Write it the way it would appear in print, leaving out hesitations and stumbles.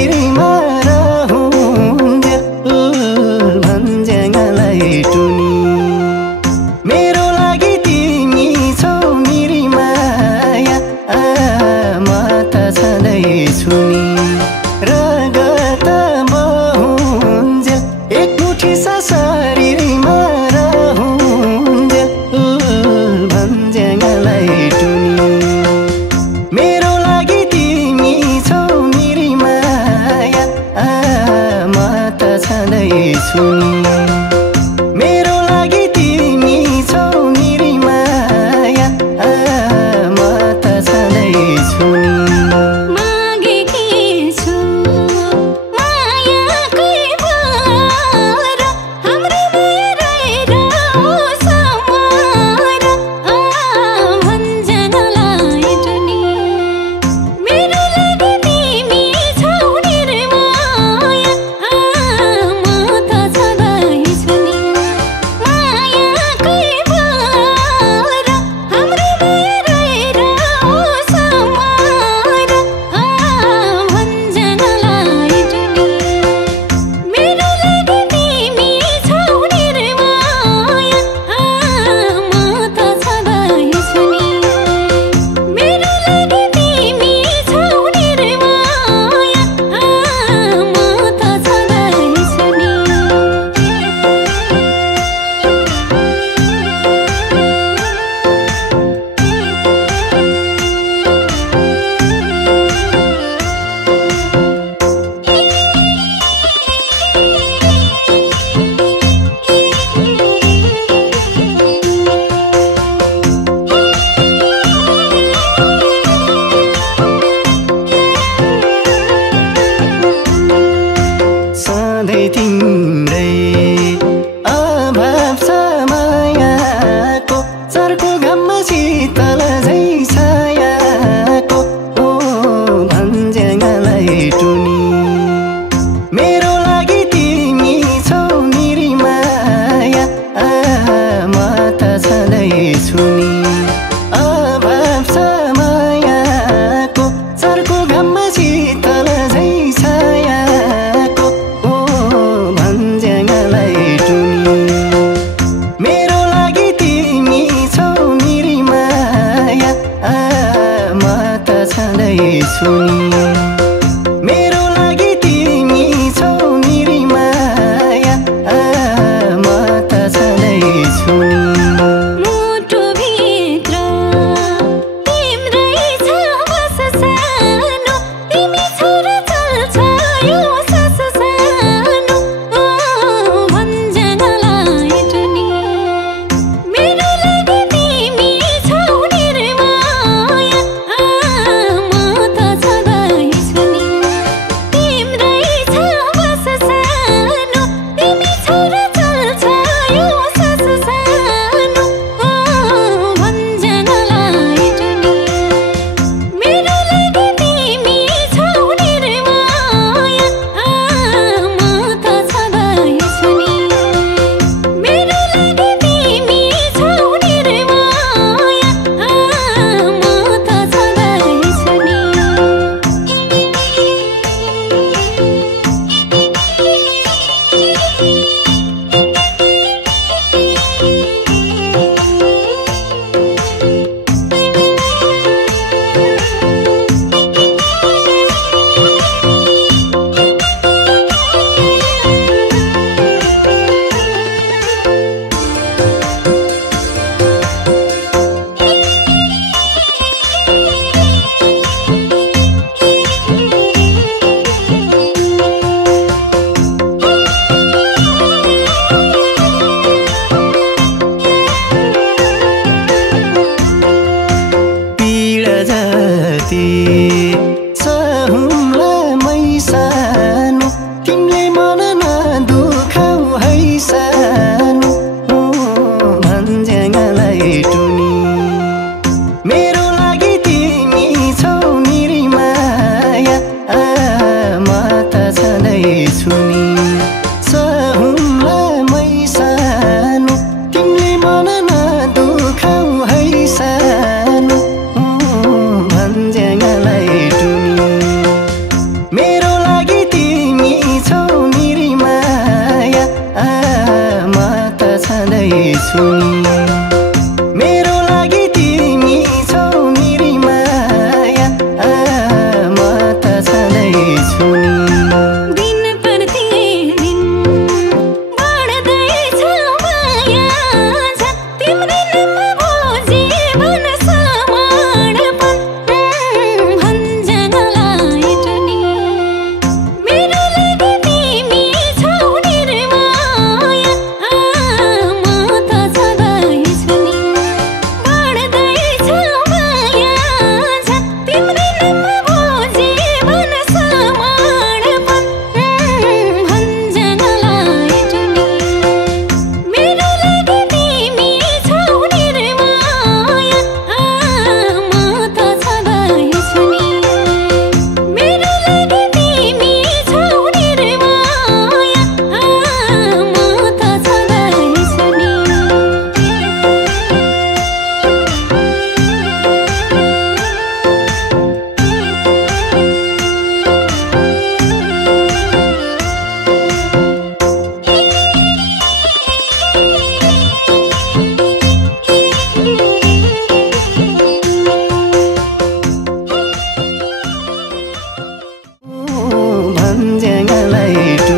शरीरमा रहून्जेल भन्ज्याङलाई टुनी मेरो लागि तिमी छौ मेरी माया म त छँदैछु नि रगत बहुन्जेल एक मुठी शरीरमा रहून्जेल भन्ज्याङलाई टुनी मेरो लागि तिमी छौ मेरी माया म त छँदैछु नि मेरो लागि तिमी छौ मेरी माया म त छँदैछु नि तिम्रै अभाव छ मायाको चर्को घाममा शीतल झै छायाको भन्ज्याङलाई टुनी मेरो लागि तिमी छौ मेरी माया म त छँदैछु नि अभाव छ मायाको चर्को घाममा शीतल झै छायाको भन्ज्याङलाई टुनी मेरो लागि तिमी छौ मेरी माया म त छँदैछु नि मेरो लागि तिमी छौ मेरी माया म त छँदैछु नि सहुम्ला मै सानो तिमीले मन नदुखाऊ है सानो भन्ज्याङलाई टुनी मेरो लागि तिमी छौ मेरी माया म त छँदैछु नि सहुम्ला मै सानो तिमीले मन नदुखाऊ है सानो भन्ज्याङलाई टुनी मेरो लागि मलाई